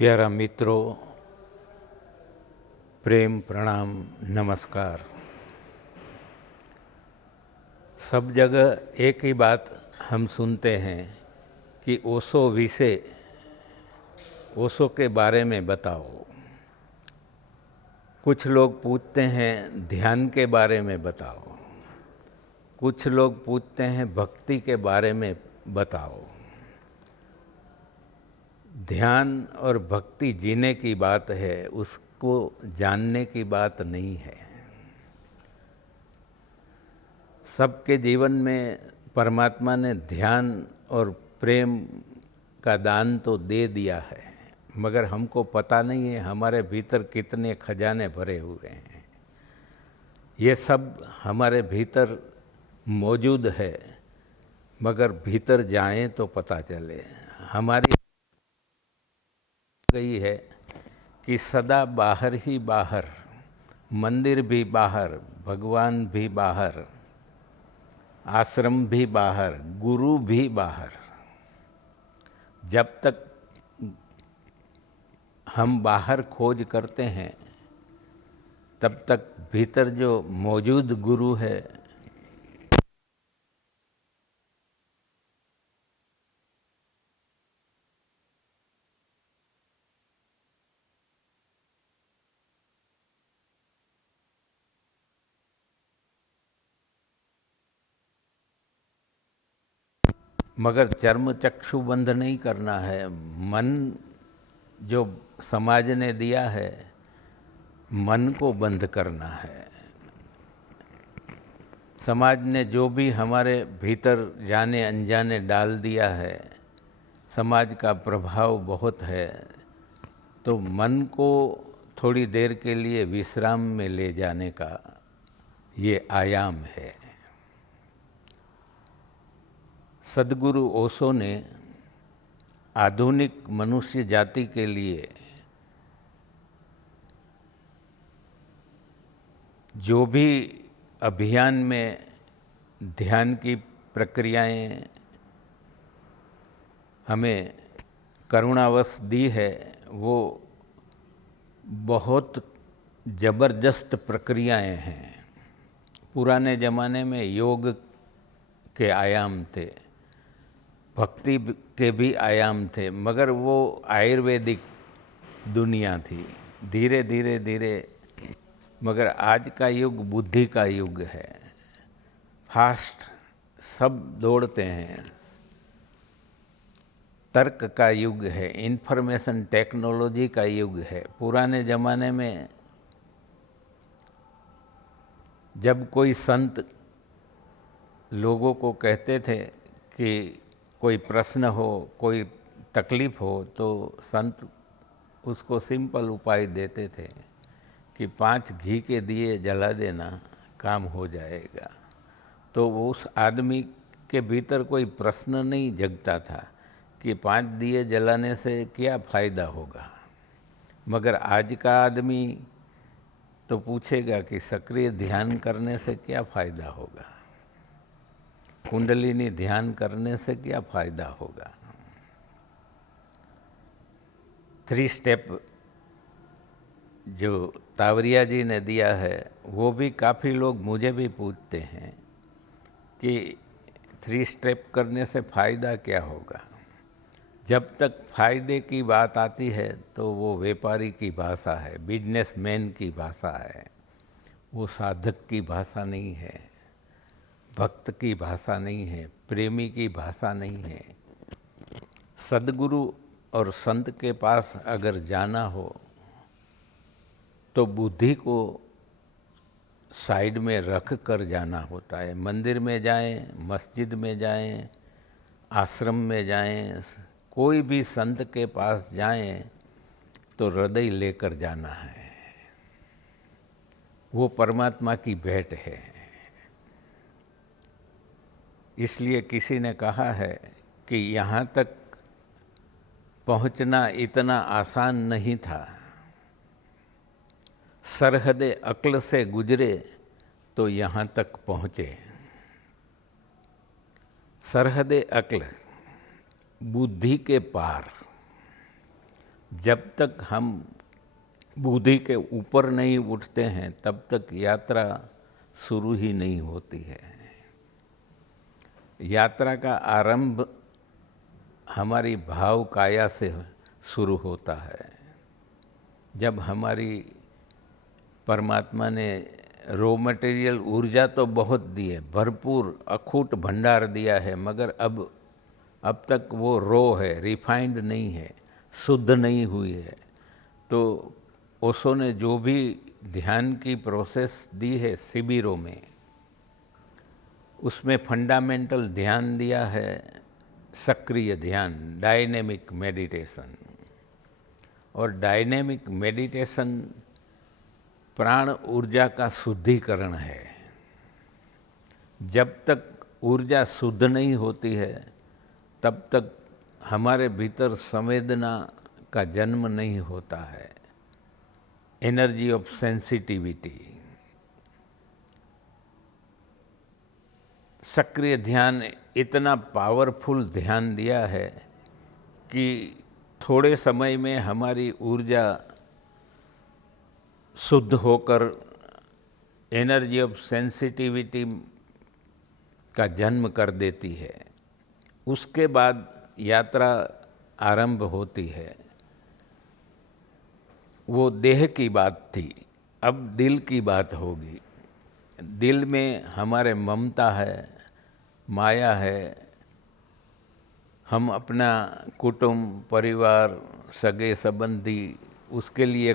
प्यारा मित्रों, प्रेम प्रणाम नमस्कार। सब जगह एक ही बात हम सुनते हैं कि ओशो के बारे में बताओ। कुछ लोग पूछते हैं ध्यान के बारे में बताओ, कुछ लोग पूछते हैं भक्ति के बारे में बताओ। ध्यान और भक्ति जीने की बात है, उसको जानने की बात नहीं है। सबके जीवन में परमात्मा ने ध्यान और प्रेम का दान तो दे दिया है, मगर हमको पता नहीं है हमारे भीतर कितने खजाने भरे हुए हैं। ये सब हमारे भीतर मौजूद है, मगर भीतर जाएं तो पता चले। हमारी गई है कि सदा बाहर ही बाहर, मंदिर भी बाहर, भगवान भी बाहर, आश्रम भी बाहर, गुरु भी बाहर। जब तक हम बाहर खोज करते हैं तब तक भीतर जो मौजूद गुरु है मगर चर्म चक्षु बंद नहीं करना है। मन जो समाज ने दिया है, मन को बंद करना है। समाज ने जो भी हमारे भीतर जाने अनजाने डाल दिया है, समाज का प्रभाव बहुत है, तो मन को थोड़ी देर के लिए विश्राम में ले जाने का ये आयाम है। सद्गुरु ओशो ने आधुनिक मनुष्य जाति के लिए जो भी अभियान में ध्यान की प्रक्रियाएं हमें करुणावश दी है, वो बहुत ज़बरदस्त प्रक्रियाएं हैं। पुराने ज़माने में योग के आयाम थे, भक्ति के भी आयाम थे, मगर वो आयुर्वेदिक दुनिया थी। धीरे धीरे धीरे मगर आज का युग बुद्धि का युग है। फास्ट सब दौड़ते हैं, तर्क का युग है, इंफॉर्मेशन टेक्नोलॉजी का युग है। पुराने ज़माने में जब कोई संत लोगों को कहते थे कि कोई प्रश्न हो, कोई तकलीफ हो, तो संत उसको सिंपल उपाय देते थे कि 5 घी के दिए जला देना, काम हो जाएगा। तो उस आदमी के भीतर कोई प्रश्न नहीं जगता था कि 5 दिए जलाने से क्या फ़ायदा होगा। मगर आज का आदमी तो पूछेगा कि सक्रिय ध्यान करने से क्या फ़ायदा होगा, कुंडलिनी ध्यान करने से क्या फ़ायदा होगा। 3 स्टेप जो तावरिया जी ने दिया है, वो भी काफ़ी लोग मुझे भी पूछते हैं कि 3 स्टेप करने से फ़ायदा क्या होगा। जब तक फ़ायदे की बात आती है तो वो व्यापारी की भाषा है, बिजनेसमैन की भाषा है, वो साधक की भाषा नहीं है, भक्त की भाषा नहीं है, प्रेमी की भाषा नहीं है। सद्गुरु और संत के पास अगर जाना हो तो बुद्धि को साइड में रख कर जाना होता है। मंदिर में जाएं, मस्जिद में जाएं, आश्रम में जाएं, कोई भी संत के पास जाएं तो हृदय लेकर जाना है। वो परमात्मा की भेंट है। इसलिए किसी ने कहा है कि यहाँ तक पहुँचना इतना आसान नहीं था, सरहदे अक्ल से गुजरे तो यहाँ तक पहुँचे। सरहदे अक्ल, बुद्धि के पार, जब तक हम बुद्धि के ऊपर नहीं उठते हैं तब तक यात्रा शुरू ही नहीं होती है। यात्रा का आरंभ हमारी भाव काया से शुरू होता है। जब हमारी परमात्मा ने रॉ मटेरियल ऊर्जा तो बहुत दी है, भरपूर अखूट भंडार दिया है, मगर अब तक वो रॉ है, रिफाइंड नहीं है, शुद्ध नहीं हुई है। तो ओशो ने जो भी ध्यान की प्रोसेस दी है शिविरों में, उसमें फंडामेंटल ध्यान दिया है सक्रिय ध्यान, डायनेमिक मेडिटेशन। और डायनेमिक मेडिटेशन प्राण ऊर्जा का शुद्धिकरण है। जब तक ऊर्जा शुद्ध नहीं होती है तब तक हमारे भीतर संवेदना का जन्म नहीं होता है, एनर्जी ऑफ सेंसिटिविटी। सक्रिय ध्यान इतना पावरफुल ध्यान दिया है कि थोड़े समय में हमारी ऊर्जा शुद्ध होकर एनर्जी ऑफ सेंसिटिविटी का जन्म कर देती है। उसके बाद यात्रा आरंभ होती है। वो देह की बात थी, अब दिल की बात होगी। दिल में हमारे ममता है, माया है। हम अपना कुटुंब, परिवार, सगे संबंधी उसके लिए